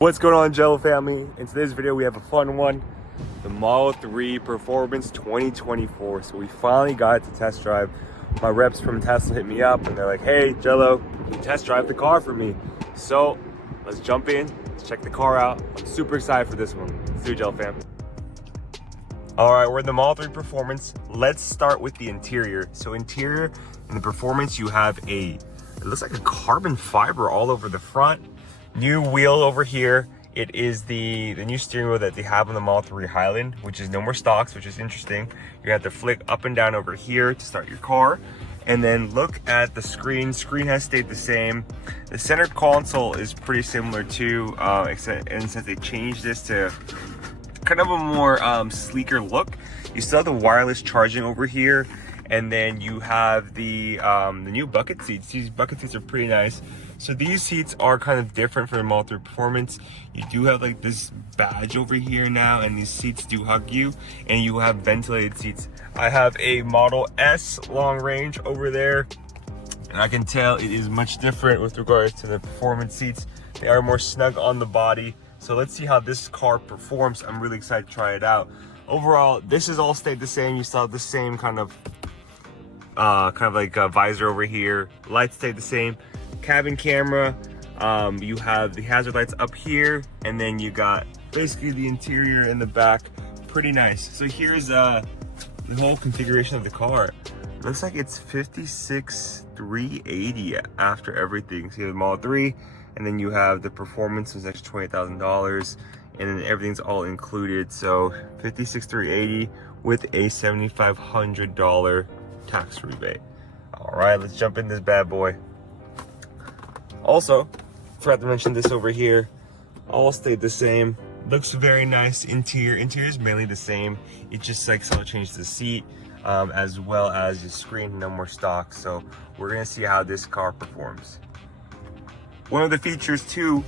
What's going on, Angelo family? In today's video we have a fun one, the Model 3 Performance 2024. So we finally got to test drive. My reps from Tesla hit me up and they're like, hey Jello, you test drive the car for me. So let's jump in, let's check the car out. I'm super excited for this one. Let's do it, Jello fam. All right, we're in the Model 3 Performance. Let's start with the interior. So interior in the Performance, you have it looks like a carbon fiber all over the front. New wheel over here. It is the new steering wheel that they have on the Model 3 Highland, which is no more stocks, which is interesting. You're gonna have to flick up and down over here to start your car. And then look at the screen. Screen has stayed the same. The center console is pretty similar too, except and since they changed this to kind of a more sleeker look. You still have the wireless charging over here. And then you have the new bucket seats. These bucket seats are pretty nice. So these seats are kind of different for the Model 3 Performance. You do have like this badge over here now, and these seats do hug you, and you have ventilated seats. I have a Model S long range over there, and I can tell it is much different with regards to the Performance seats. They are more snug on the body. So let's see how this car performs. I'm really excited to try it out. Overall, this has all stayed the same. You still have the same kind of like a visor over here. Lights stay the same. Cabin camera. You have the hazard lights up here, and then you got basically the interior in the back. Pretty nice. So here's the whole configuration of the car. It looks like it's $56,380 after everything. So you have the Model 3, and then you have the Performance, was extra $20,000, and then everything's all included. So $56,380 with a $7,500 tax rebate. All right, let's jump in this bad boy. Also, forgot to mention this over here. All stayed the same. Looks very nice. Interior is mainly the same. It just like so changed the seat, as well as the screen. No more stock. So we're gonna see how this car performs. One of the features too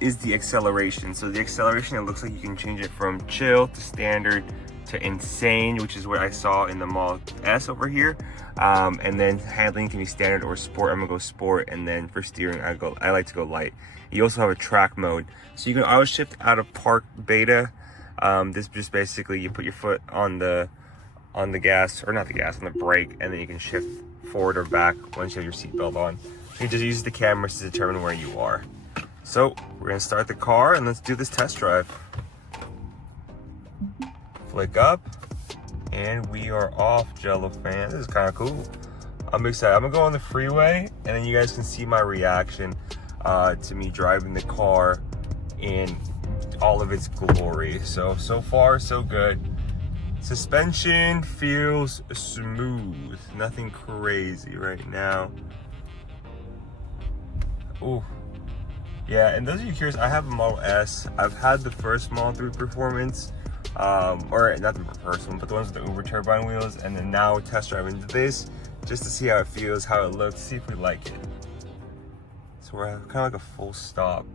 is the acceleration. So the acceleration, it looks like you can change it from chill to standard to insane, which is what I saw in the Model S over here. And then handling can be standard or sport. I'm gonna go sport, and then for steering I like to go light. You also have a track mode, so you can auto shift out of park beta. This just basically you put your foot on the gas, or not the gas, on the brake, and then you can shift forward or back once you have your seatbelt on. You just use the cameras to determine where you are. So we're gonna start the car and let's do this test drive. Flick up, and we are off, Jello fan. This is kind of cool. I'm excited. I'm gonna go on the freeway, and then you guys can see my reaction to me driving the car in all of its glory. So far so good. Suspension feels smooth, nothing crazy right now. Ooh. Yeah, and those of you curious, I have a Model S. I've had the first Model 3 Performance, or not the first one, but the ones with the Uber turbine wheels, and then now test driving this just to see how it feels, how it looks, see if we like it. So we're kind of like a full stop.